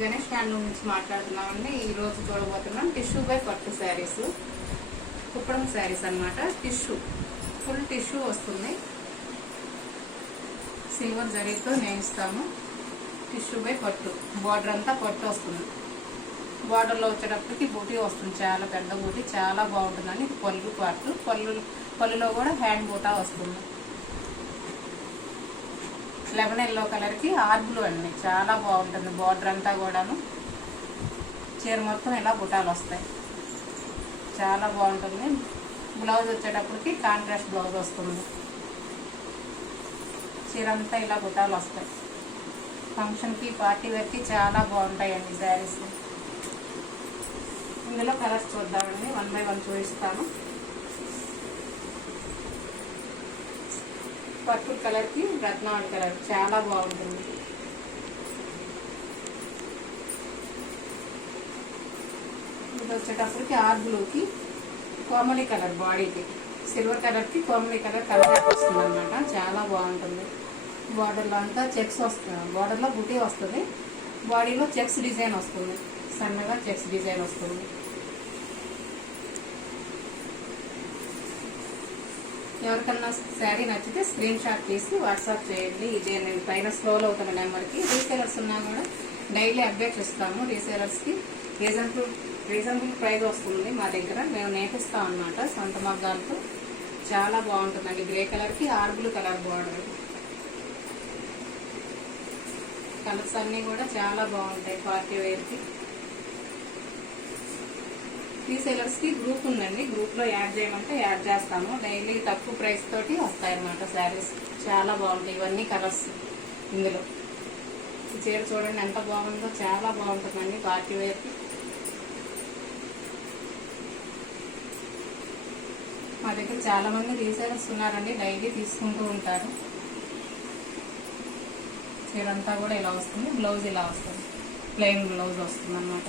Ganesh handloom నుంచి మాట్లాడుతున్నామండి. ఈరోజు చూడబోతున్నాం టిష్యూ బై పట్టు శారీస్, కుప్పడం శారీస్ అన్నమాట. టిష్యూ ఫుల్ టిష్యూ వస్తుంది, సిల్వర్ జరీతో నేయిస్తాము. టిష్యూ బై పట్టు, బార్డర్ అంతా పట్టు వస్తుంది. బార్డర్లో వచ్చేటప్పటికి బూటీ వస్తుంది, చాలా పెద్ద బూటీ, చాలా బాగుంటుందండి. ఇది పళ్ళు పార్ట్, పళ్ళులో కూడా హ్యాండ్ బూటా వస్తుంది. లెమన్ ఎల్లో కలర్కి ఆర్బ్లు అండి, చాలా బాగుంటుంది. బార్డర్ అంతా కూడాను చీర మొత్తం ఇలా బుటాలు వస్తాయి, చాలా బాగుంటుంది. బ్లౌజ్ వచ్చేటప్పటికి కాంట్రాస్ట్ బ్లౌజ్ వస్తుంది. చీర అంతా ఇలా బుటాలు వస్తాయి. ఫంక్షన్కి, పార్టీ వేర్కి చాలా బాగుంటాయండి శారీస్. ఇందులో కలర్స్ చూద్దామండి, 1 by 1 చూపిస్తాను. పర్పుల్ కలర్కి రత్నావళి కలర్ చాలా బాగుంటుంది. ఇది వచ్చేటప్పటికి ఆర్బ్లూకి కోమలి కలర్, బాడీకి సిల్వర్ కలర్కి కోమలి కలర్ కలర్ వస్తుంది అనమాట, చాలా బాగుంటుంది. బార్డర్లో అంతా చెక్స్ వస్తుంది, బార్డర్లో బుటీ వస్తుంది, బాడీలో చెక్స్ డిజైన్ వస్తుంది, సన్నగా చెక్స్ డిజైన్ వస్తుంది. ఎవరికన్నా శారీ నచ్చితే స్క్రీన్ షాట్ తీసి వాట్సాప్ చేయండి. ఇదే నేను పైన స్క్రోల్ అవుతున్న నెంబర్కి. రీసేలర్స్ ఉన్నా కూడా డైలీ అప్డేట్స్ ఇస్తాము. రీసేలర్స్కి రీజనబుల్ ప్రైస్ వస్తుంది మా దగ్గర, మేము నేర్పిస్తాం అన్నమాట సొంత మగ్గాలతో. చాలా బాగుంటుందండి. గ్రే కలర్కి ఆర్బ్లూ కలర్ బార్డర్. కలర్స్ అన్నీ కూడా చాలా బాగుంటాయి పార్టీ వేర్కి. రీసేలర్స్కి గ్రూప్ ఉందండి, గ్రూప్లో యాడ్ చేయమంటే యాడ్ చేస్తాము. డైలీ తక్కువ ప్రైస్ తోటి వస్తాయన్నమాట శారీస్, చాలా బాగుంటాయి. ఇవన్నీ కలర్స్ ఇందులో. ఈ చీర చూడండి ఎంత బాగుందో, చాలా బాగుంటుందండి పార్టీ వేర్కి. మా దగ్గర చాలా మంది రీసేలర్స్ ఉన్నారండి, డైలీ తీసుకుంటూ ఉంటారు. చీర అంతా కూడా ఇలా వస్తుంది, బ్లౌజ్ ఇలా వస్తుంది, ప్లెయిన్ బ్లౌజ్ వస్తుంది అన్నమాట.